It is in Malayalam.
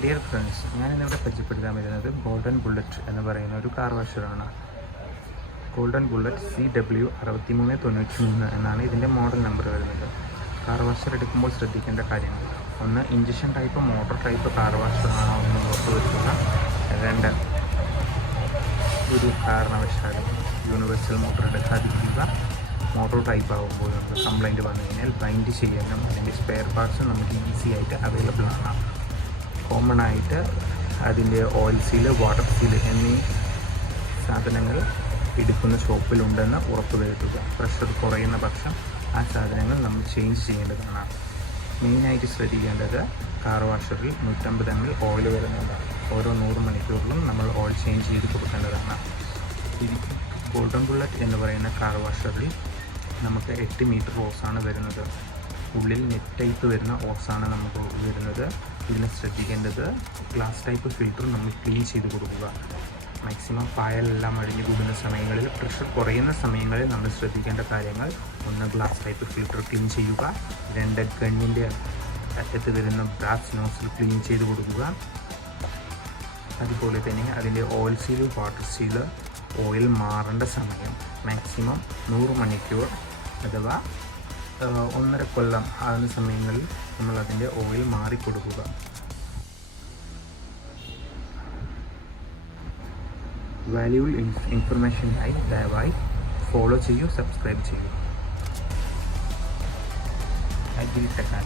ഡിയർ ഫ്രണ്ട്സ് ഞാൻ ഇന്നിവിടെ പരിചയപ്പെടുത്താൻ വരുന്നത് ഗോൾഡൻ ബുള്ളറ്റ് എന്ന് പറയുന്ന ഒരു കാർ വാഷറാണ് ഗോൾഡൻ ബുള്ളറ്റ് സി ഡബ്ല്യു അറുപത്തി മൂന്ന് തൊണ്ണൂറ്റി മൂന്ന് എന്നാണ് ഇതിന്റെ മോഡൽ നമ്പർ വരുന്നത്. കാർ വാഷർ എടുക്കുമ്പോൾ ശ്രദ്ധിക്കേണ്ട കാര്യങ്ങൾ. ഒന്ന് injection type motor type car വാഷറാണോ എന്ന് ഉറപ്പുവരുത്തുക രണ്ട് ഒരു കാരണവശാലും യൂണിവേഴ്സൽ മോട്ടോർ എടുക്കാതിരിക്കുക. മോട്ടോർ ടൈപ്പ് ആകുമ്പോൾ നമുക്ക് കംപ്ലൈന്റ് വന്നു കഴിഞ്ഞാൽ ബൈൻഡ് ചെയ്യാനും അല്ലെങ്കിൽ സ്പെയർ പാർട്സും നമുക്ക് ഈസി ആയിട്ട് അവൈലബിൾ ആണ് കോമൺ ആയിട്ട് അതിന്റെ ഓയിൽ സീൽ വാട്ടർ സീൽ എന്നീ സാധനങ്ങൾ എടുക്കുന്ന ഷോപ്പിലുണ്ടെന്ന് ഉറപ്പ് വരുത്തുക. പ്രഷർ കുറയുന്ന പക്ഷം ആ സാധനങ്ങൾ നമ്മൾ ചേഞ്ച് ചെയ്യേണ്ടതാണ്. മെയിനായിട്ട് ശ്രദ്ധിക്കേണ്ടത് കാർ വാഷറിൽ നൂറ്റമ്പത് എം എൽ ഓയിൽ വരുന്നുണ്ട് ഓരോ നൂറ് മണിക്കൂറിലും നമ്മൾ ഓയിൽ ചേഞ്ച് ചെയ്ത് കൊടുക്കേണ്ടതാണ്. ഗോൾഡൻ ബുള്ളറ്റ് എന്ന് പറയുന്ന കാർ വാഷറിൽ നമുക്ക് എട്ട് മീറ്റർ ഓസാണ് വരുന്നത്. ഉള്ളിൽ നെറ്റ് ടൈപ്പ് വരുന്ന ഓസാണ് നമുക്ക് വരുന്നത്. ഇതിന് ശ്രദ്ധിക്കേണ്ടത് ഗ്ലാസ് ടൈപ്പ് ഫിൽറ്റർ നമ്മൾ ക്ലീൻ ചെയ്ത് കൊടുക്കുക. മാക്സിമം പായലെല്ലാം അഴിഞ്ഞു കൂടുന്ന സമയങ്ങളിൽ പ്രഷർ കുറയുന്ന സമയങ്ങളിൽ നമ്മൾ ശ്രദ്ധിക്കേണ്ട കാര്യങ്ങൾ. ഒന്ന് ഗ്ലാസ് ടൈപ്പ് ഫിൽറ്റർ ക്ലീൻ ചെയ്യുക. രണ്ട് ഗണ്ണിന്റെ അറ്റത്ത് വരുന്ന ബ്രാസ് നോസിൽ ക്ലീൻ ചെയ്ത് കൊടുക്കുക. അതുപോലെ തന്നെ അതിന്റെ oil seal water seal oil മാറേണ്ട സമയം. മാക്സിമം നൂറ് മണിക്കൂർ അഥവാ ഒന്നര കൊല്ലം ആകുന്ന സമയങ്ങളിൽ നമ്മൾ അതിന്റെ ഓയിൽ മാറിക്കൊടുക്കുക വാല്യൂബിൾ ഇൻഫർമേഷനായി ദയവായി ഫോളോ ചെയ്യൂ സബ്സ്ക്രൈബ് ചെയ്യൂ. അഗ്രി ടെക്കാൻ